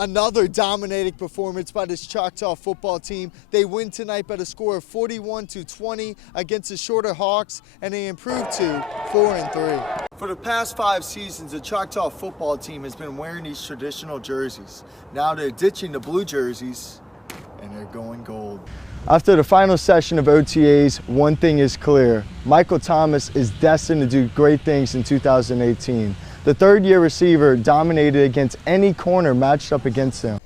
Another dominating performance by this Choctaw football team. They win tonight by the score of 41-20 against the Shorter Hawks, and they improved to 4-3. For the past 5 seasons, the Choctaw football team has been wearing these traditional jerseys. Now they're ditching the blue jerseys, and they're going gold. After the final session of OTAs, one thing is clear. Michael Thomas is destined to do great things in 2018. The third-year receiver dominated against any corner matched up against him.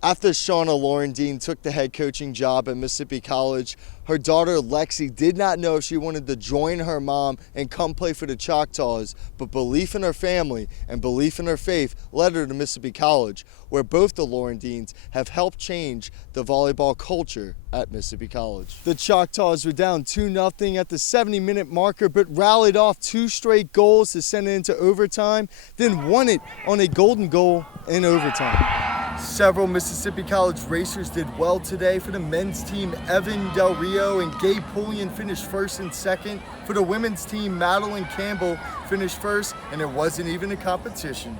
After Shauna Laurendine took the head coaching job at Mississippi College, her daughter Lexi did not know if she wanted to join her mom and come play for the Choctaws, but belief in her family and belief in her faith led her to Mississippi College, where both the Laurendines have helped change the volleyball culture at Mississippi College. The Choctaws were down 2-0 at the 70-minute marker, but rallied off 2 straight goals to send it into overtime, then won it on a golden goal in overtime. Several Mississippi College racers did well today. For the men's team, Evan Del Rio and Gabe Pullian finished first and second. For the women's team, Madeline Campbell finished first, and it wasn't even a competition.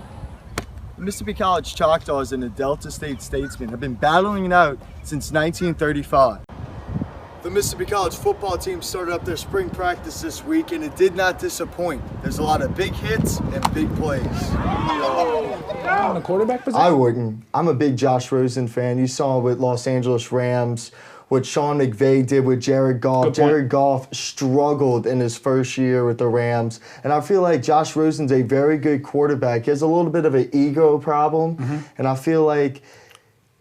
The Mississippi College Choctaws and the Delta State Statesmen have been battling it out since 1935. The Mississippi College football team started up their spring practice this week, and it did not disappoint. There's a lot of big hits and big plays. On the quarterback position? I wouldn't. I'm a big Josh Rosen fan. You saw with Los Angeles Rams what Sean McVay did with Jared Goff. Jared Goff struggled in his first year with the Rams, and I feel like Josh Rosen's a very good quarterback. He has a little bit of an ego problem, and I feel like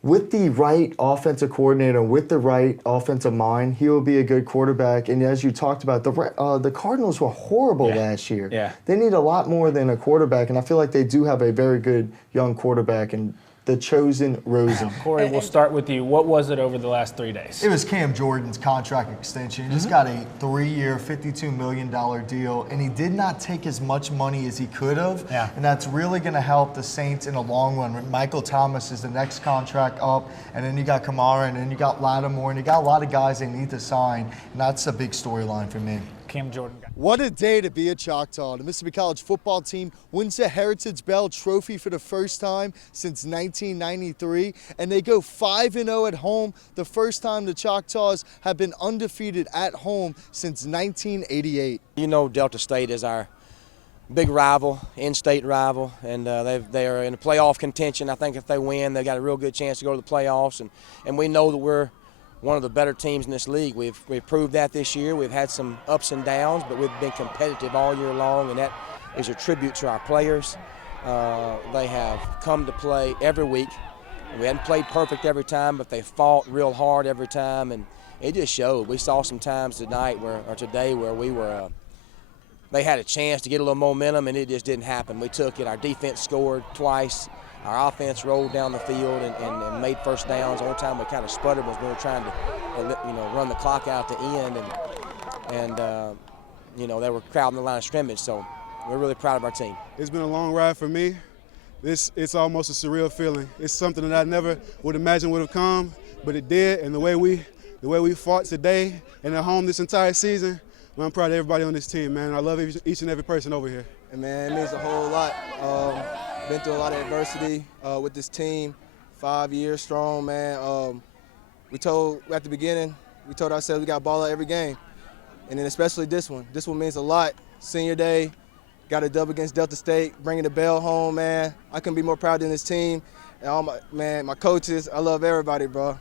with the right offensive coordinator, with the right offensive mind, he will be a good quarterback. And as you talked about, the Cardinals were horrible last year. Yeah. They need a lot more than a quarterback, and I feel like they do have a very good young quarterback, and the chosen Rosen. Corey, we'll start with you. What was it over the last 3 days? It was Cam Jordan's contract extension. He just got a 3-year, $52 million deal, and he did not take as much money as he could have. Yeah. And that's really going to help the Saints in the long run. Michael Thomas is the next contract up, and then you got Kamara, and then you got Lattimore, and you got a lot of guys they need to sign, and that's a big storyline for me. Cam Jordan. What a day to be a Choctaw. The Mississippi College football team wins the Heritage Bell Trophy for the first time since 1993, and they go 5-0 at home, the first time the Choctaws have been undefeated at home since 1988. You know, Delta State is our big rival, in-state rival, and they are in a playoff contention. I think if they win, they've got a real good chance to go to the playoffs, and we know that we're one of the better teams in this league. We've proved that this year. We've had some ups and downs, but we've been competitive all year long, and that is a tribute to our players. They have come to play every week. We hadn't played perfect every time, but they fought real hard every time, and it just showed. We saw some times today where we were they had a chance to get a little momentum, and it just didn't happen. We took it. Our defense scored twice. Our offense rolled down the field and made first downs. The only time we kind of sputtered was when we were trying to, run the clock out to end, and they were crowding the line of scrimmage. So we're really proud of our team. It's been a long ride for me. It's almost a surreal feeling. It's something that I never would imagine would have come, but it did. And the way we fought today and at home this entire season, I'm proud of everybody on this team, man. I love each and every person over here. And man, it means a whole lot. Been through a lot of adversity with this team, 5 years strong, man. We told at the beginning, we told ourselves we got ball out every game, and then especially this one. This one means a lot. Senior day, got a dub against Delta State, bringing the bell home, man. I couldn't be more proud of this team. And all my coaches, I love everybody, bro.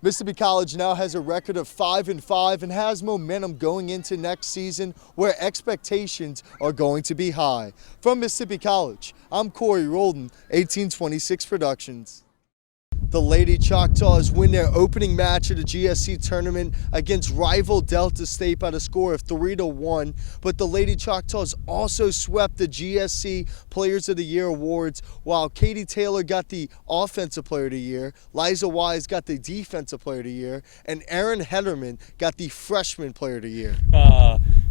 Mississippi College now has a record of 5-5 and has momentum going into next season, where expectations are going to be high. From Mississippi College, I'm Corey Rholdon, 1826 Productions. The Lady Choctaws win their opening match of the GSC tournament against rival Delta State by the score of 3-1, but the Lady Choctaws also swept the GSC Players of the Year awards, while Katie Taylor got the Offensive Player of the Year, Liza Wise got the Defensive Player of the Year, and Erin Hederman got the Freshman Player of the Year.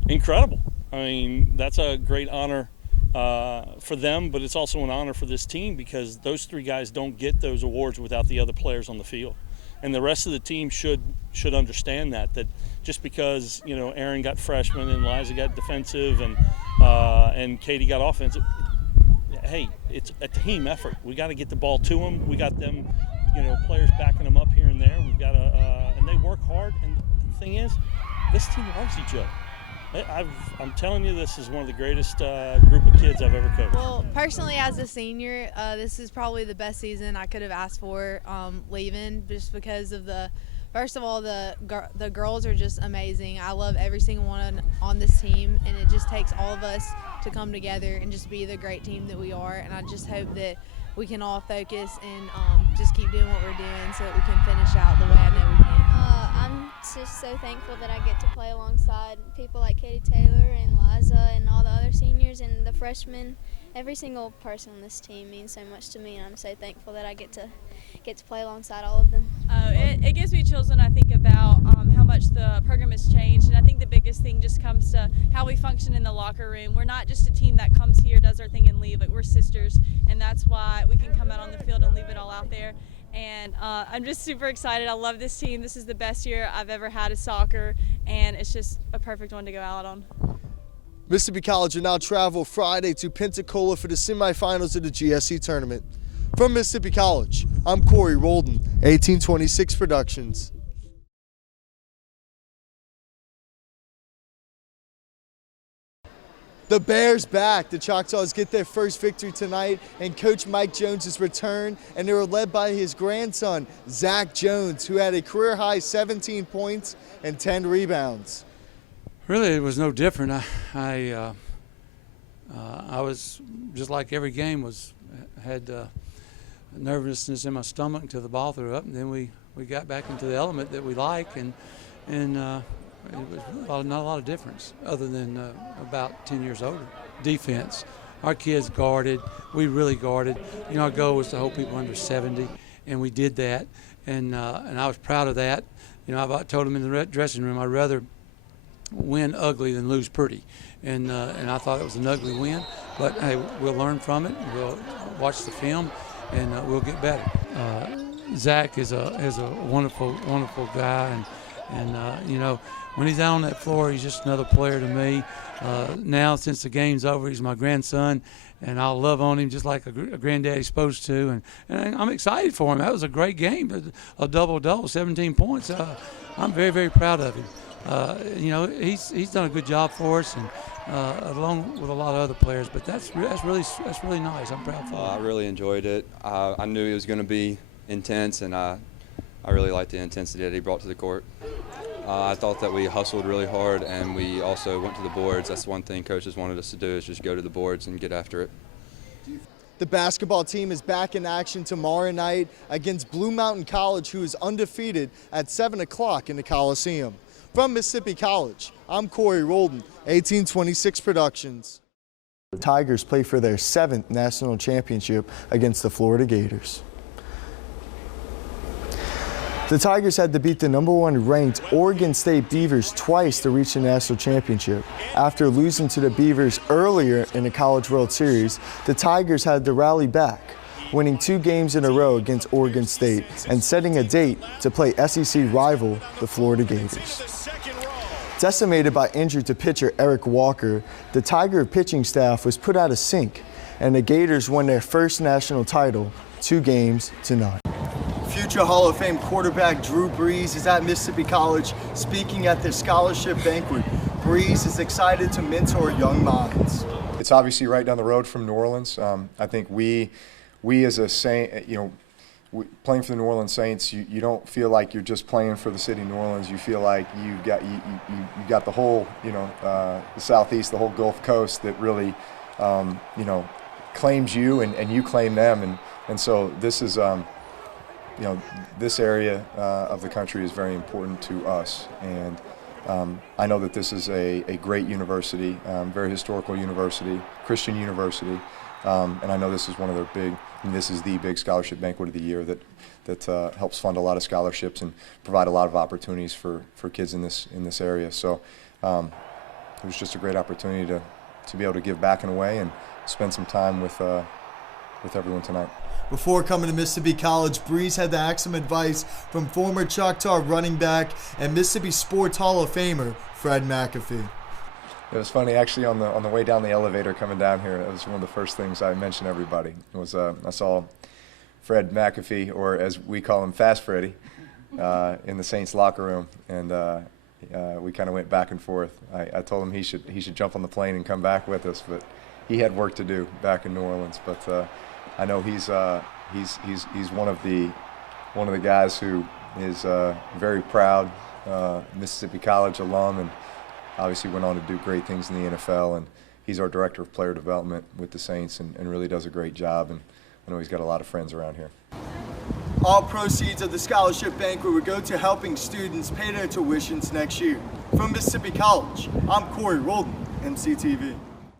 Incredible. I mean, that's a great honor for them, but it's also an honor for this team, because those 3 guys don't get those awards without the other players on the field. And the rest of the team should understand that just because, Aaron got freshman and Liza got defensive and Katie got offensive, hey, it's a team effort. We got to get the ball to them. We got them, players backing them up here and there. We've got to, and they work hard. And the thing is, this team loves each other. I'm telling you, this is one of the greatest group of kids I've ever coached. Well, personally, as a senior, this is probably the best season I could have asked for leaving, just because of first of all, the girls are just amazing. I love every single one on this team, and it just takes all of us to come together and just be the great team that we are. And I just hope that we can all focus and just keep doing what we're doing so that we can finish out the way I know we can. I'm just so thankful that I get to play alongside people like Katie Taylor and Liza and all the other seniors and the freshmen. Every single person on this team means so much to me, and I'm so thankful that I get to play alongside all of them. It gives me chills when I think about how much the program has changed, and I think the biggest thing just comes to how we function in the locker room. We're not just a team that comes here, does our thing, and leave. We're sisters, and that's why we can come out on the field and leave it all out there. And I'm just super excited. I love this team. This is the best year I've ever had of soccer, and it's just a perfect one to go out on. Mississippi College will now travel Friday to Pensacola for the semifinals of the GSC tournament. From Mississippi College, I'm Corey Rholdon, 1826 Productions. The Bears back. The Choctaws get their first victory tonight, and Coach Mike Jones has returned, and they were led by his grandson, Zach Jones, who had a career-high 17 points and 10 rebounds. Really, it was no different. I was just like every game had nervousness in my stomach until the ball threw up, and then we got back into the element that we like, and it was not a lot of difference other than about 10 years older. Defense, our kids guarded. We really guarded. Our goal was to hold people under 70, and we did that, and I was proud of that. I told them in the dressing room, I'd rather win ugly than lose pretty, and I thought it was an ugly win, but hey, we'll learn from it. We'll watch the film, and we'll get better. Zach is a wonderful guy, and when he's out on that floor, he's just another player to me. Now, since the game's over, he's my grandson, and I'll love on him just like a granddaddy's supposed to. And I'm excited for him. That was a great game, a double-double, 17 points. I'm very, very proud of him. He's done a good job for us, and along with a lot of other players. But that's really nice. I'm proud for him. I really enjoyed it. I knew it was going to be intense, and I really liked the intensity that he brought to the court. I thought that we hustled really hard, and we also went to the boards. That's one thing coaches wanted us to do, is just go to the boards and get after it. The basketball team is back in action tomorrow night against Blue Mountain College, who is undefeated, at 7 o'clock in the Coliseum. From Mississippi College, I'm Corey Rholdon, 1826 Productions. The Tigers play for their 7th national championship against the Florida Gators. The Tigers had to beat the #1 ranked Oregon State Beavers twice to reach the national championship. After losing to the Beavers earlier in the College World Series, the Tigers had to rally back, winning 2 games in a row against Oregon State and setting a date to play SEC rival, the Florida Gators. Decimated by injury to pitcher Eric Walker, the Tiger pitching staff was put out of sync, and the Gators won their first national title, 2-0. Future Hall of Fame quarterback Drew Brees is at Mississippi College speaking at their scholarship banquet. Brees is excited to mentor young minds. It's obviously right down the road from New Orleans. I think we as a Saint, playing for the New Orleans Saints, you don't feel like you're just playing for the city of New Orleans. You feel like you got the whole, the Southeast, the whole Gulf Coast that really, claims you and you claim them. And so this is, this area of the country is very important to us. And I know that this is a great university, very historical university, Christian university. And I know this is one of their this is the big scholarship banquet of the year that helps fund a lot of scholarships and provide a lot of opportunities for kids in this area. So it was just a great opportunity to be able to give back in a way and spend some time with everyone tonight. Before coming to Mississippi College, Brees had to ask some advice from former Choctaw running back and Mississippi Sports Hall of Famer Fred McAfee. It was funny, actually, on the way down the elevator coming down here. It was one of the first things I mentioned to everybody. It was I saw Fred McAfee, or as we call him, Fast Freddy, in the Saints locker room, and we kind of went back and forth. I told him he should jump on the plane and come back with us, but he had work to do back in New Orleans. But I know he's one of the guys who is very proud Mississippi College alum, and obviously went on to do great things in the NFL. And he's our director of player development with the Saints, and really does a great job. And I know he's got a lot of friends around here. All proceeds of the scholarship banquet would go to helping students pay their tuitions next year. From Mississippi College, I'm Corey Rholdon, MCTV.